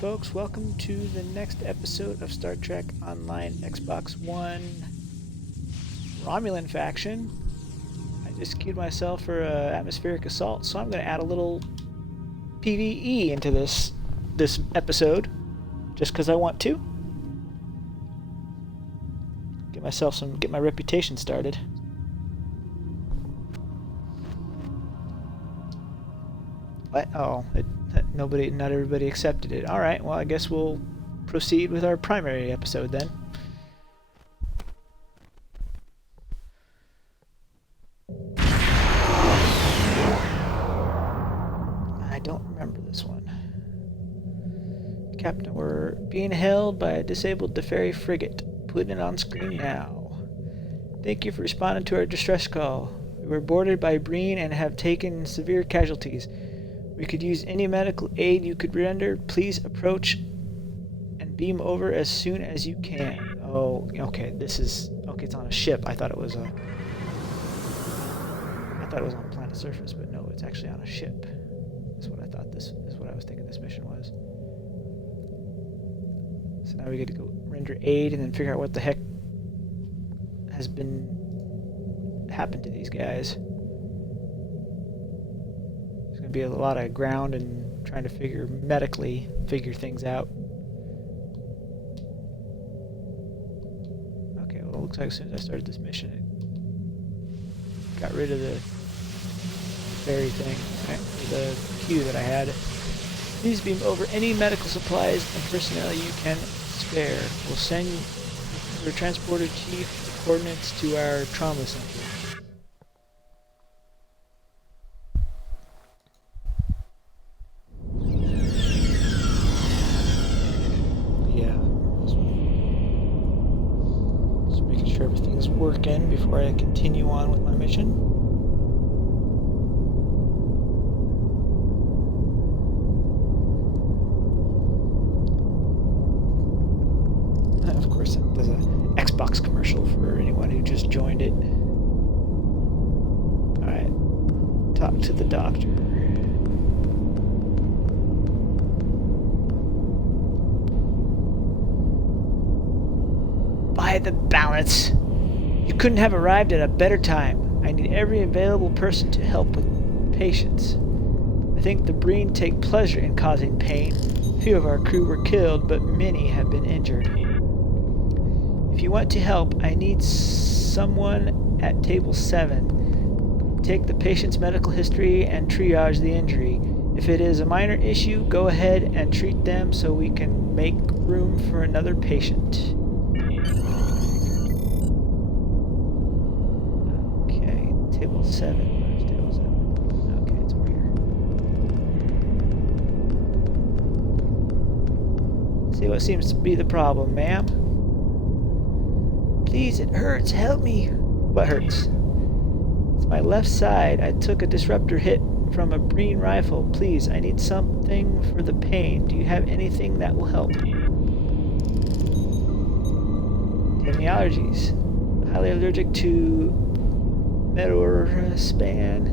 folks, welcome to the next episode of Star Trek Online Xbox One Romulan faction. I just queued myself for atmospheric assault, so I'm going to add a little PvE into this episode, just because I want to. Get my reputation started. What? Oh, not everybody accepted it. All right, well, I guess we'll proceed with our primary episode then. I don't remember this one. Captain, we're being held by a disabled Deferi frigate. Putting it on screen now. Thank you for responding to our distress call. We were boarded by Breen and have taken severe casualties. We could use any medical aid you could render. Please approach and beam over as soon as you can. Oh, okay. It's on a ship. I thought it was on planet surface, but no, it's actually on a ship. That's what I thought. This is what I was thinking this mission was. So now we get to go render aid and then figure out what the heck has happened to these guys. There's going to be a lot of ground and trying to medically figure things out. Okay, well, it looks like as soon as I started this mission, it got rid of the ferry thing, right? The queue that I had. Please beam over any medical supplies and personnel you can spare. We'll send your transporter chief the coordinates to our trauma center. Just making sure everything's working before I continue on with my mission. Of course, there's an Xbox commercial for anyone who just joined it. Alright, talk to the doctor. By the balance! You couldn't have arrived at a better time. I need every available person to help with patients. I think the Breen take pleasure in causing pain. Few of our crew were killed, but many have been injured. If you want to help, I need someone at table 7. Take the patient's medical history and triage the injury. If it is a minor issue, go ahead and treat them so we can make room for another patient. Okay, table 7. Where's table 7? Okay, it's over here. See what seems to be the problem, ma'am. Please, it hurts. Help me. What hurts? It's my left side. I took a disruptor hit from a Breen rifle. Please, I need something for the pain. Do you have anything that will help? Do you have any allergies? Highly allergic to Medorspan.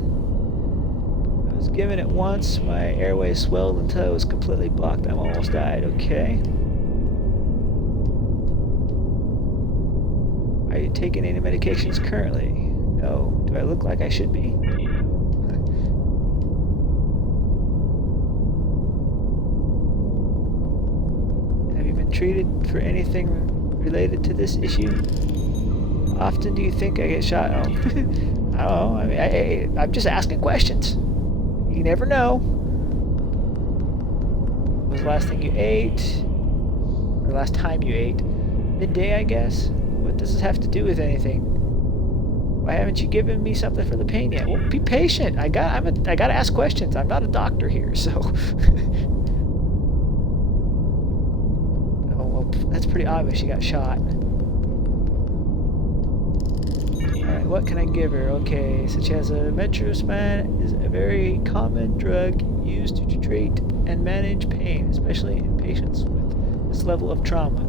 I was given it once. My airway swelled until it was completely blocked. I almost died. Okay. Are you taking any medications currently? No. Do I look like I should be? Have you been treated for anything related to this issue? How often do you think I get shot? Oh. I don't know. I mean, I'm just asking questions. You never know. What was the last thing you ate? Or last time you ate? Midday, I guess? What does this have to do with anything? Why haven't you given me something for the pain yet? Well, be patient. I gotta ask questions. I'm not a doctor here, so. Oh well, that's pretty obvious. She got shot. All right, what can I give her? Okay, so she has a Metrospan, is a very common drug used to treat and manage pain, especially in patients with this level of trauma.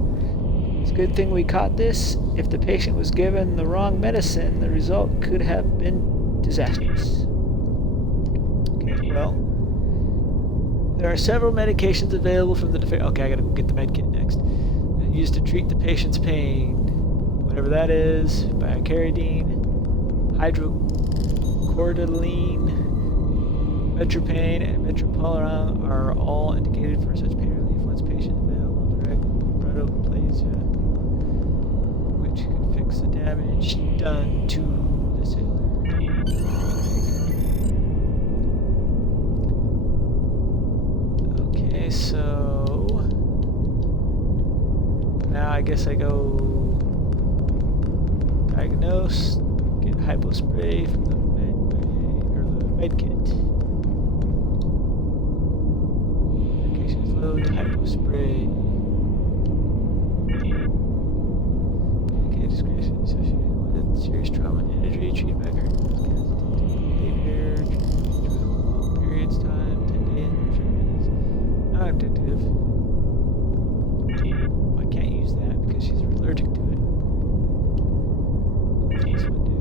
It's a good thing we caught this. If the patient was given the wrong medicine, the result could have been disastrous. Okay, well, There are several medications available from the okay, I gotta go get the med kit next. Used to treat the patient's pain. Whatever that is. Biocaridine, hydrocortisone, metropane, and metropolerone are all indicated for such pain relief once patient available. Direct protoplasia, which could fix the damage done to the cellular. Okay, so now I guess I go diagnose, get hypospray from the med kit. Medications load, hypospray. Medicated discretion associated with serious trauma and injury, treated by behavior, long periods, time, 10 days, 30 minutes. Not addictive. I can't use that because she's allergic to it. This would do.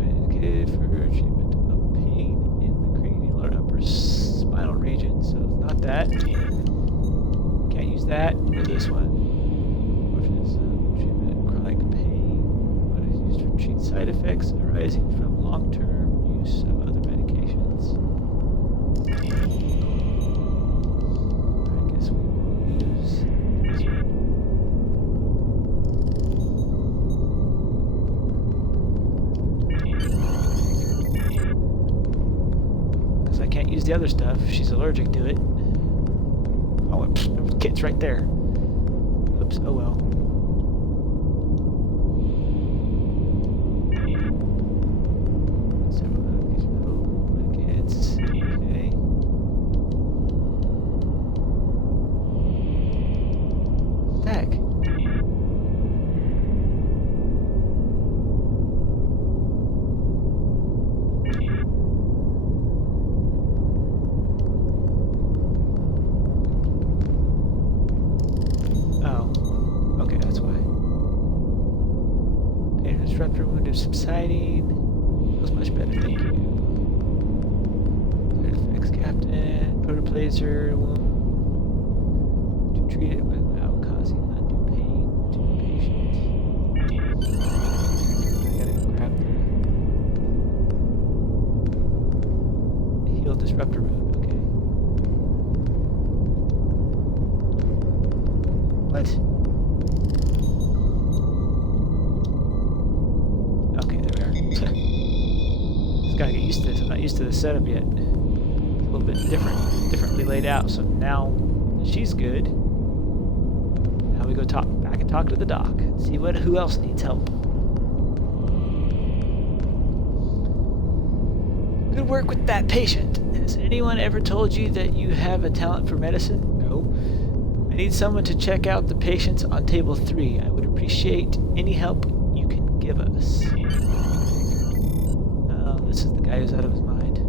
Indicated for treatment of pain in the cranial or upper spinal region, so it's not that. Can't use that or this one. Treatment of chronic pain, but is used to treat side effects arising from long-term use of other medications. I guess we will use this one. Because I can't use the other stuff. She's allergic to it. Oh, the kit's right there. Oops, oh well. Disruptor wound is subsiding. Feels much better, thank you. Fix Captain. Protoplaser wound. To treat it without causing undue pain to the patient. I gotta go grab the heal disruptor wound, okay. What? Gotta get used to this. I'm not used to the setup yet. It's a little bit differently laid out. So now she's good. Now we go back and talk to the doc. See who else needs help. Good work with that patient. Has anyone ever told you that you have a talent for medicine? No. I need someone to check out the patients on table 3. I would appreciate any help you can give us. This is the guy who's out of his mind.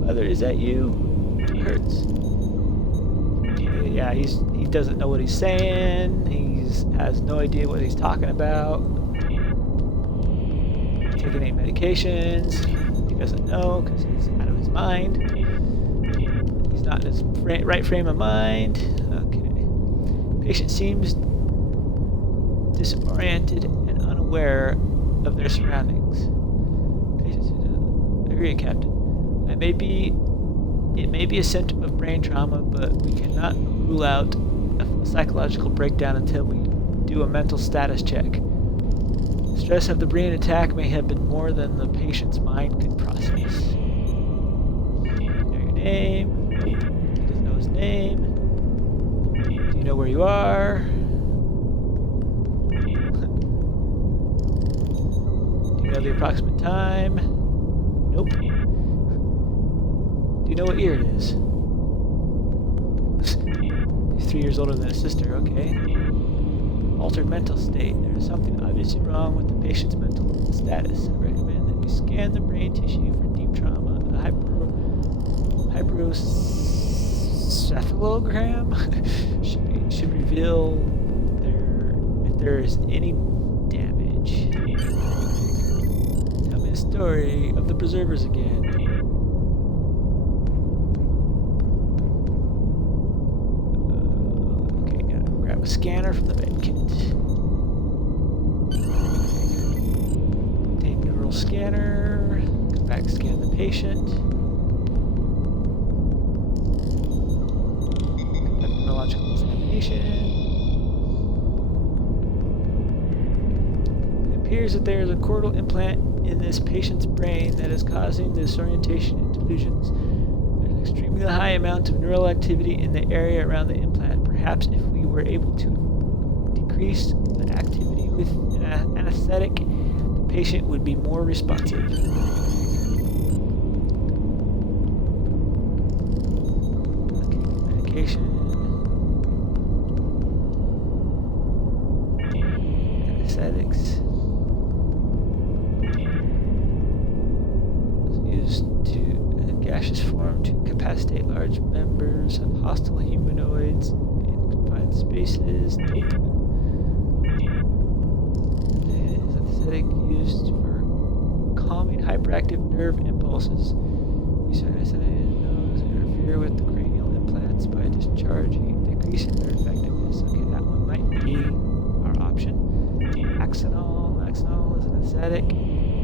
Brother, is that you? It hurts. Okay, yeah, he doesn't know what he's saying. He has no idea what he's talking about. Taking any medications. He doesn't know because he's out of his mind. He's not in his right frame of mind. Okay. Patient seems disoriented and unaware of their surroundings. Agree, Captain. It may be a symptom of brain trauma, but we cannot rule out a psychological breakdown until we do a mental status check. The stress of the brain attack may have been more than the patient's mind could process. Know your name? He doesn't know his name. Do you know where you are? Do you know the approximate time? Nope. Do you know what year it is? He's 3 years older than his sister, okay. Altered mental state. There is something obviously wrong with the patient's mental status. I recommend that we scan the brain tissue for deep trauma. A hyperocephalogram should reveal if there is any damage. Tell me the story of the preservers again. a scanner from the med kit. Obtain neural scanner. Come back, scan the patient. Conduct neurological examination. It appears that there is a cortical implant in this patient's brain that is causing disorientation and delusions. There's an extremely high amount of neural activity in the area around the implant. Perhaps if we were able to decrease the activity with an anesthetic, the patient would be more responsive. Okay, medication. Anesthetics. Gaseous form to incapacitate large members of hostile humanoids in confined spaces. Nope. It is anesthetic used for calming hyperactive nerve impulses. These anesthetics interfere with the cranial implants by decreasing their effectiveness. Okay, that one might be our option. Axonol. Axonol is an anesthetic.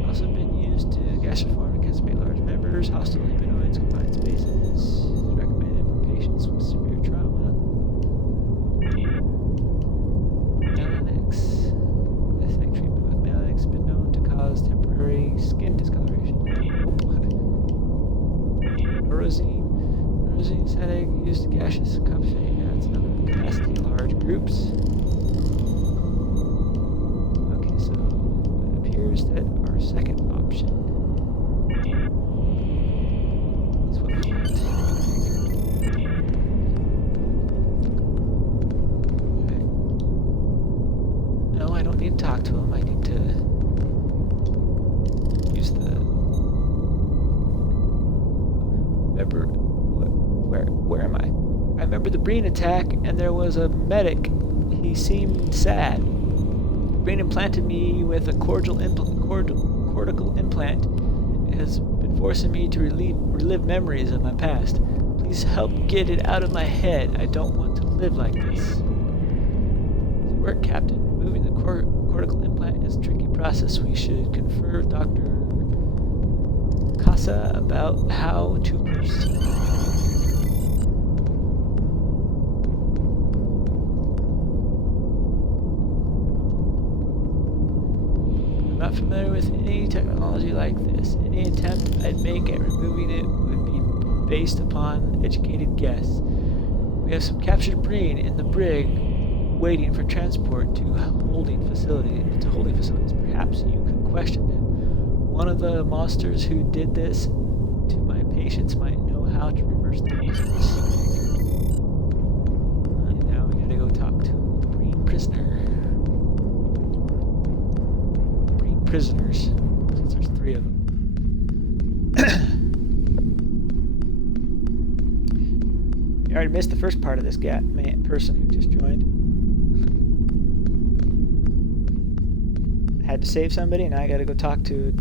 Also been used to gaseous form to incapacitate large members, hostile humanoids, confined spaces. Recommended for patients with severe trauma. Melanics. Anesthetic treatment with melanics been known to cause temporary skin discoloration. Norozine. Norozine anesthetic used to gaseous cupping. That's another capacity large groups. Okay, so it appears that our second option is what we want. Okay. No, I don't need to talk to him. I need to use the... Remember... Where am I? I remember the Breen attack, and there was a medic. He seemed sad. Breen implanted me with a cortical implant. It has been forcing me to relive memories of my past. Please help get it out of my head. I don't want to live like this. Good work, Captain. Removing the cortical implant is a tricky process. We should confer with Dr. Casa about how to proceed. Not familiar with any technology like this. Any attempt I'd make at removing it would be based upon educated guess. We have some captured Breen in the brig waiting for transport to holding facilities. Perhaps you could question them. One of the monsters who did this to my patients might know how to reverse the process. And now we gotta go talk to a Breen prisoner. Prisoners, since there's 3 of them. You already missed the first part of this person who just joined. I had to save somebody, and now I got to go talk to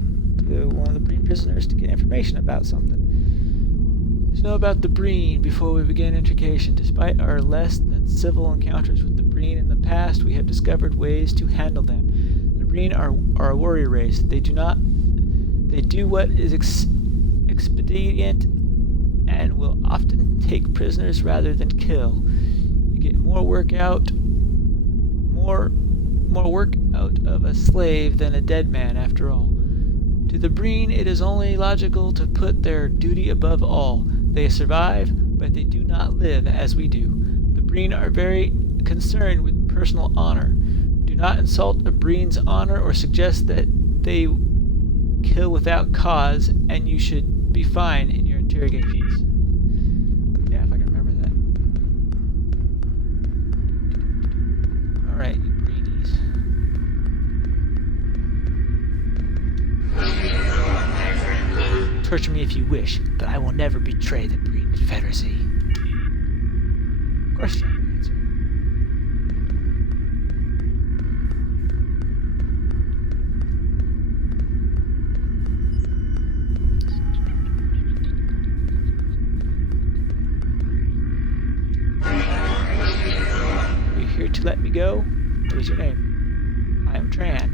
one of the Breen prisoners to get information about something. To know about the Breen before we begin interrogation. Despite our less than civil encounters with the Breen in the past, we have discovered ways to handle them. Breen are a warrior race. They do what is expedient and will often take prisoners rather than kill. You get more work out of a slave than a dead man, after all. To the Breen, it is only logical to put their duty above all. They survive, but they do not live as we do. The Breen are very concerned with personal honor. Do not insult a Breen's honor or suggest that they kill without cause, and you should be fine in your interrogations. Yeah, if I can remember that. Alright, you Breenies. Torture me if you wish, but I will never betray the Breen Confederacy. Of course you don't answer. here to let me go? What is your name? I am Tran.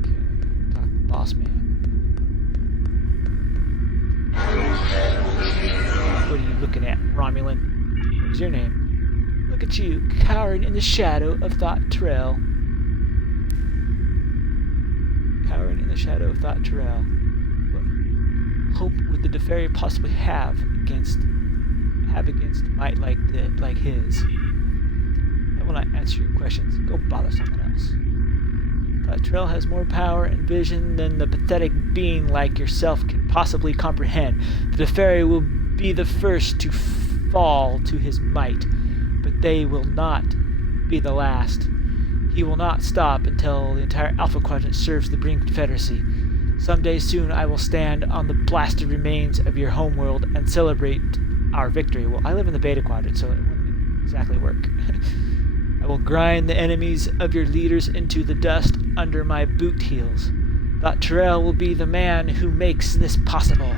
Okay, talk to the boss man. What are you looking at, Romulan? What is your name? Look at you, cowering in the shadow of Thought Terrell. Cowering in the shadow of Thought Terrell. What hope would the Deferi possibly have against might like his? I will not answer your questions. Go bother someone else. Thought Terrell has more power and vision than the pathetic being like yourself can possibly comprehend. The Deferi will be the first to fall to his might, but they will not be the last. He will not stop until the entire Alpha Quadrant serves the Breen Confederacy. Someday soon I will stand on the blasted remains of your homeworld and celebrate our victory. Well, I live in the Beta Quadrant, so it wouldn't exactly work. I will grind the enemies of your leaders into the dust under my boot heels. Thought Terrell will be the man who makes this possible.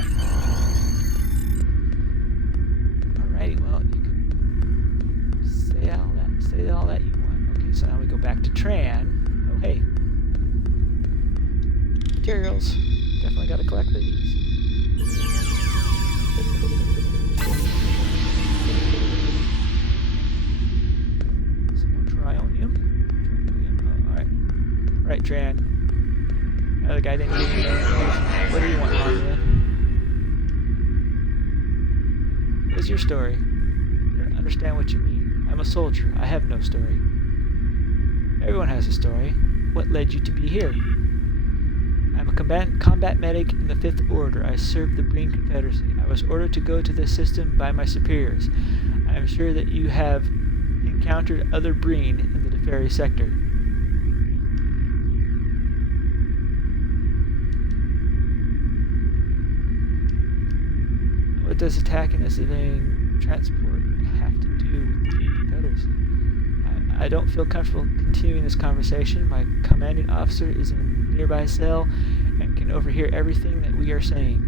Alrighty, well, you can say all that you want. Okay, so now we go back to Tran. Oh, hey. Materials. Definitely got to collect these. Some more trionium. Alright. Alright, Tran. Other guy didn't give me no information. What do you want, Romulan? What is your story? I don't understand what you mean. I'm a soldier. I have no story. Everyone has a story. What led you to be here? I'm a combat medic in the 5th Order. I serve the Breen Confederacy. I was ordered to go to this system by my superiors. I am sure that you have encountered other Breen in the Deferi sector. What does attacking a civilian transport have to do with the Breen Confederacy? I don't feel comfortable continuing this conversation. My commanding officer is in a nearby cell and can overhear everything that we are saying.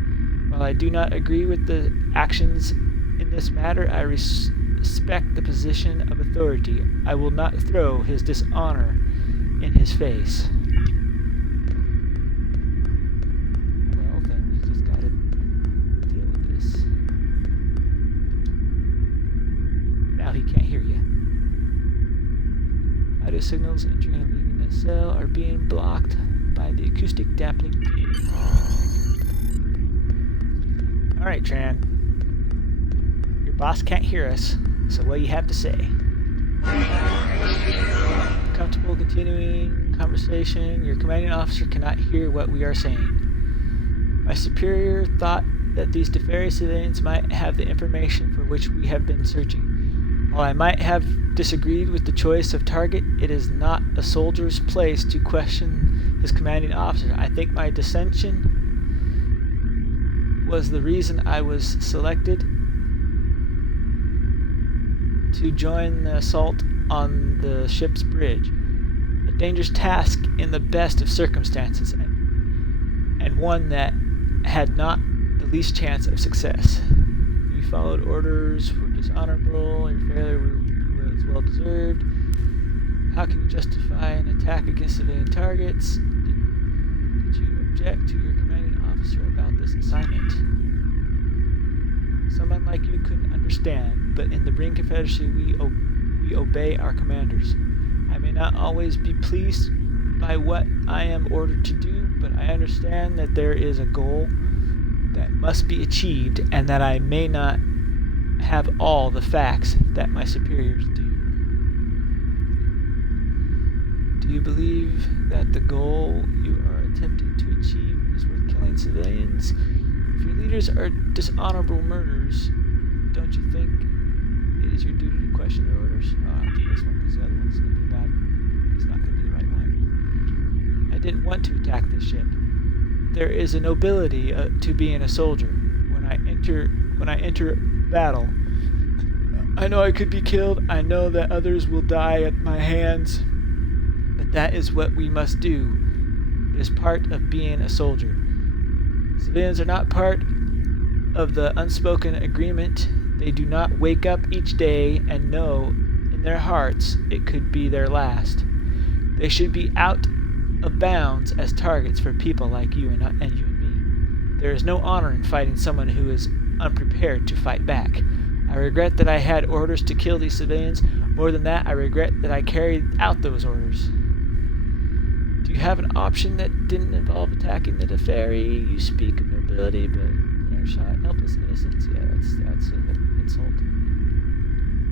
While I do not agree with the actions in this matter, I respect the position of authority. I will not throw his dishonor in his face. Well, then we just gotta deal with this. Now he can't hear you. Audio signals entering and leaving the cell are being blocked by the acoustic dampening field. Alright, Tran. Your boss can't hear us, so what do you have to say? Comfortable continuing conversation. Your commanding officer cannot hear what we are saying. My superior thought that these Deferi civilians might have the information for which we have been searching. While I might have disagreed with the choice of target, it is not a soldier's place to question his commanding officer. I think my dissension was the reason I was selected to join the assault on the ship's bridge. A dangerous task in the best of circumstances, and one that had not the least chance of success. You followed orders were dishonorable, your failure was well deserved. How can you justify an attack against civilian targets? Did you object to your commanding officer about this assignment? Someone like you couldn't understand, but in the Breen Confederacy we obey our commanders. I may not always be pleased by what I am ordered to do, but I understand that there is a goal that must be achieved and that I may not have all the facts that my superiors do. Do you believe that the goal you are attempting to achieve is worth killing civilians? If your leaders are dishonorable murderers, don't you think it is your duty to question their orders? Oh, I'll do this one because the other one's going to be bad. It's not going to be the right one. I didn't want to attack this ship. There is a nobility to being a soldier. When I enter battle, I know I could be killed. I know that others will die at my hands. But that is what we must do. It is part of being a soldier. Civilians are not part of the unspoken agreement they do not wake up each day and know in their hearts it could be their last. They should be out of bounds as targets for people like you and you and me. There is no honor in fighting someone who is unprepared to fight back. I regret that I had orders to kill these civilians. More than that, I regret that I carried out those orders. Do you have an option that didn't involve attacking the Deferi? You speak of nobility, but they're shot helpless innocents. Yeah, that's an insult.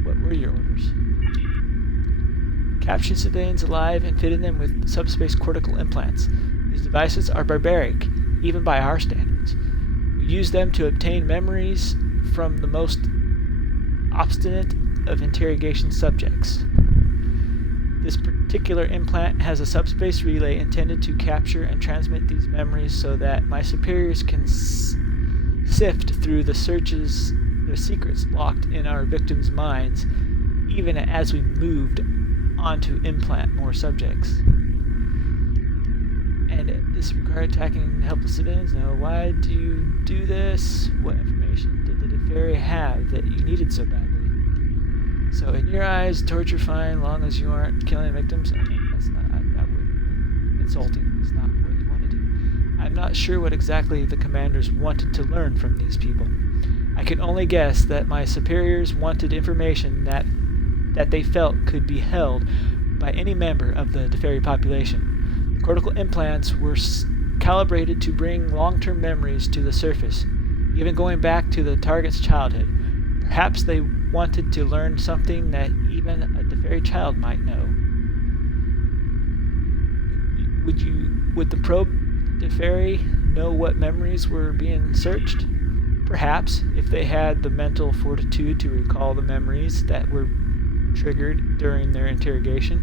What were your orders? Capturing civilians alive and fitting them with subspace cortical implants. These devices are barbaric, even by our standards. We use them to obtain memories from the most obstinate of interrogation subjects. This particular implant has a subspace relay intended to capture and transmit these memories so that my superiors can sift through the secrets locked in our victims' minds, even as we moved on to implant more subjects. And this required attacking helpless civilians? No. Why do you do this? What information did the Deferi have that you needed so badly? So in your eyes, torture fine, long as you aren't killing victims? Okay, that's not, that would be insulting. It's not what you want to do. I'm not sure what exactly the commanders wanted to learn from these people. I can only guess that my superiors wanted information that they felt could be held by any member of the Deferi population. The cortical implants were calibrated to bring long-term memories to the surface, even going back to the target's childhood. Perhaps they wanted to learn something that even a Deferi child might know. Would the probe Deferi know what memories were being searched? Perhaps, if they had the mental fortitude to recall the memories that were triggered during their interrogation.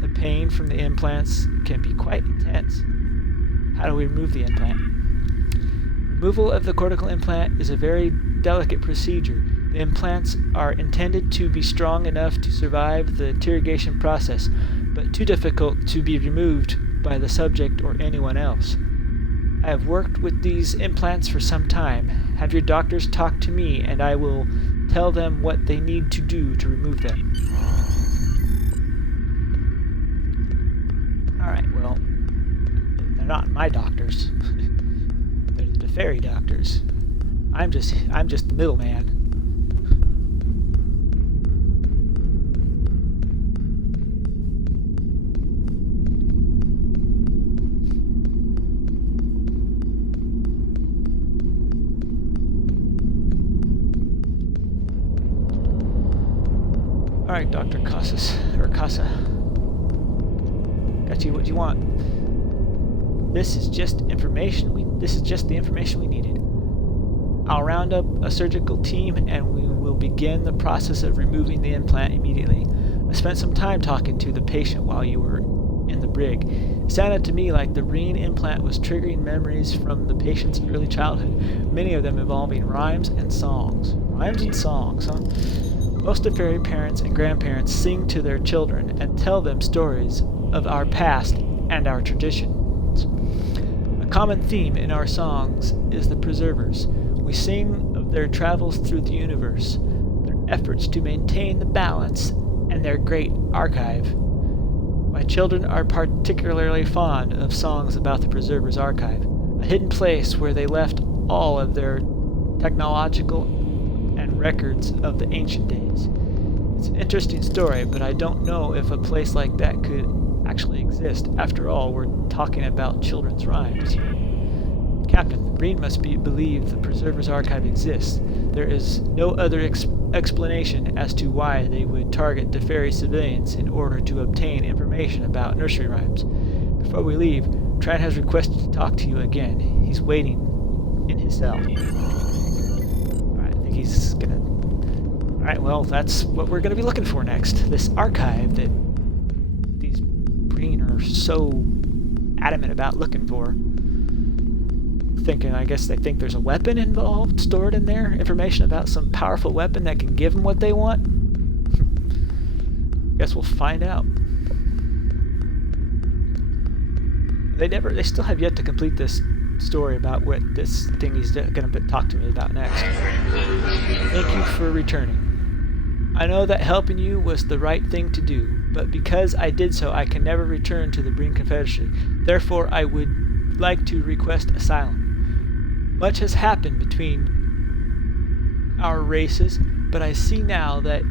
The pain from the implants can be quite intense. How do we remove the implant? Removal of the cortical implant is a very delicate procedure. The implants are intended to be strong enough to survive the interrogation process, but too difficult to be removed by the subject or anyone else. I have worked with these implants for some time. Have your doctors talk to me, and I will tell them what they need to do to remove them. Alright, well, they're not my doctors. They're the Deferi doctors. I'm just the middleman. Alright, Dr. Casa. Got you what you want. This is just the information we needed. I'll round up a surgical team and we will begin the process of removing the implant immediately. I spent some time talking to the patient while you were in the brig. It sounded to me like the Breen implant was triggering memories from the patient's early childhood, many of them involving rhymes and songs. Rhymes and songs, huh? Most Deferi parents and grandparents sing to their children and tell them stories of our past and our traditions. A common theme in our songs is the preservers. We sing of their travels through the universe, their efforts to maintain the balance, and their great archive. My children are particularly fond of songs about the Preservers' Archive, a hidden place where they left all of their technological and records of the ancient days. It's an interesting story, but I don't know if a place like that could actually exist. After all, we're talking about children's rhymes. Captain, Breen must believe the Preserver's Archive exists. There is no other explanation as to why they would target Deferi civilians in order to obtain information about nursery rhymes. Before we leave, Tran has requested to talk to you again. He's waiting in his cell. Alright, I think he's gonna... Alright, well, that's what we're gonna be looking for next. This archive that these Breen are so adamant about looking for. I guess they think there's a weapon involved, stored in there, information about some powerful weapon that can give them what they want. Guess we'll find out. They still have yet to complete this story about what this thing he's going to talk to me about next. Thank you for returning. I know that helping you was the right thing to do, but because I did so, I can never return to the Breen Confederacy. Therefore, I would like to request asylum. Much has happened between our races, but I see now that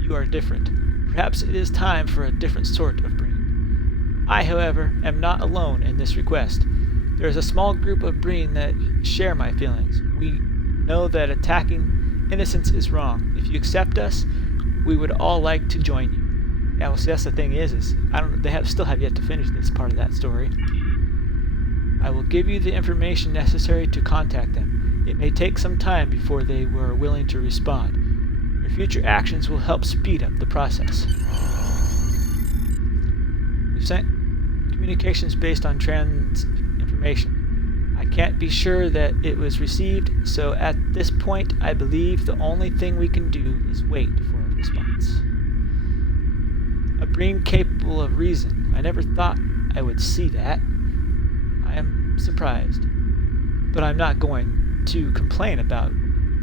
you are different. Perhaps it is time for a different sort of Breen. I, however, am not alone in this request. There is a small group of Breen that share my feelings. We know that attacking innocents is wrong. If you accept us, we would all like to join you. Yeah, well, see, that's the thing is they still have yet to finish this part of that story. I will give you the information necessary to contact them. It may take some time before they were willing to respond. Your future actions will help speed up the process. We've sent communications based on trans information. I can't be sure that it was received, so at this point I believe the only thing we can do is wait for a response. A Breen capable of reason. I never thought I would see that. I am surprised. But I'm not going to complain about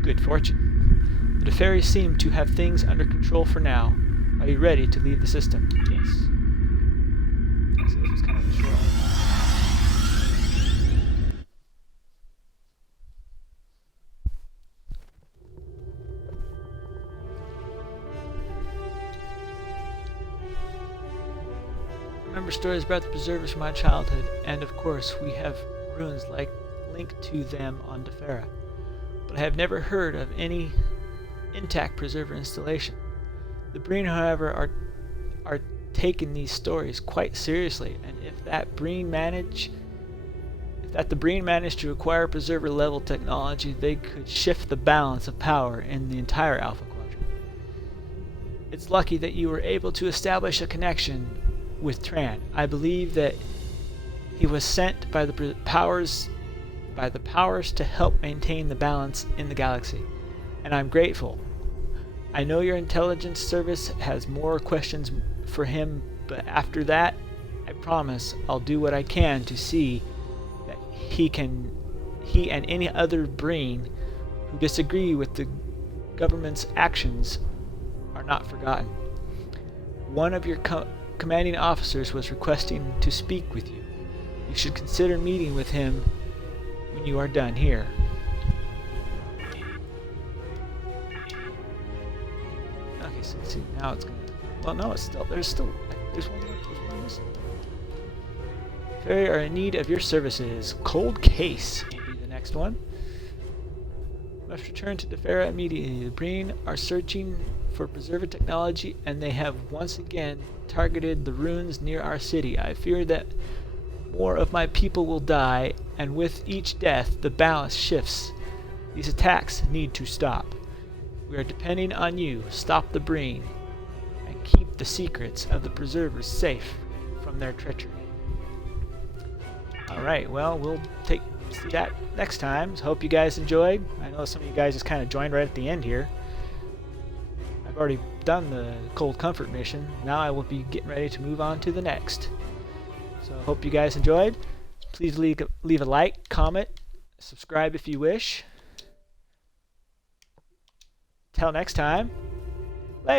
good fortune. The fairies seem to have things under control for now. Are you ready to leave the system? Yes. So this was kind of a short. Remember stories about the preservers from my childhood, and of course we have runes linked to them on Defera. But I have never heard of any intact preserver installation. The Breen, however, are taking these stories quite seriously, and if the Breen managed to acquire preserver level technology, they could shift the balance of power in the entire Alpha Quadrant. It's lucky that you were able to establish a connection with Tran. I believe that he was sent by the powers to help maintain the balance in the galaxy, and I'm grateful. I know your intelligence service has more questions for him, but after that, I promise I'll do what I can to see that he and any other Breen who disagree with the government's actions are not forgotten. One of your commanding officers was requesting to speak with you. You should consider meeting with him when you are done here. Okay, so see, now it's gonna. Well, no, there's one missing. Fairy are in need of your services. Cold Case will be the next one. Must return to Defera immediately. The Breen are searching for preserver technology, and they have once again targeted the ruins near our city. I fear that more of my people will die, and with each death, the balance shifts. These attacks need to stop. We are depending on you. Stop the Breen, and keep the secrets of the preservers safe from their treachery. Alright, well, we'll see that next time. So hope you guys enjoyed. I know some of you guys just kind of joined right at the end here. I've already done the Cold Comfort mission. Now I will be getting ready to move on to the next. So hope you guys enjoyed. Please leave a like, comment, subscribe if you wish. Till next time.